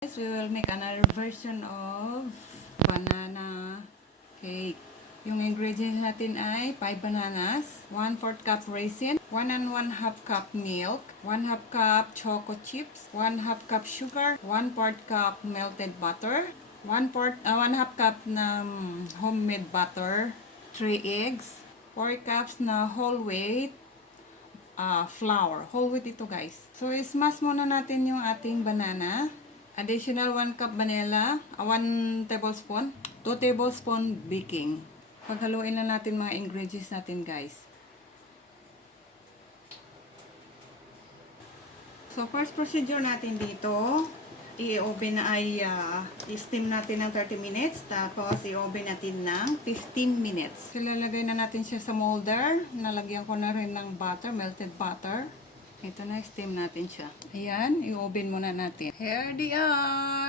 Guys, we will make another version of banana cake. Yung ingredients natin ay 5 bananas, 1/4 cup raisin, 1 and 1/2 cup milk, 1/2 cup choco chips, 1/2 cup sugar, 1/4 cup melted butter, 1/2 cup na homemade butter, 3 eggs, 4 cups na whole wheat flour. Whole wheat ito guys. So, ismash muna natin yung ating banana. Additional 1 cup vanilla, 1 tablespoon, 2 tablespoon baking. Paghaluin na natin mga ingredients natin guys. So, first procedure natin dito, i-oven na ay i-steam natin ng 30 minutes, tapos i-oven natin ng 15 minutes. Ilalagay na natin siya sa molder. Nalagyan ko na rin ng butter, melted butter. Ito na, steam natin siya. Ayan, i-oven muna natin. Here they are!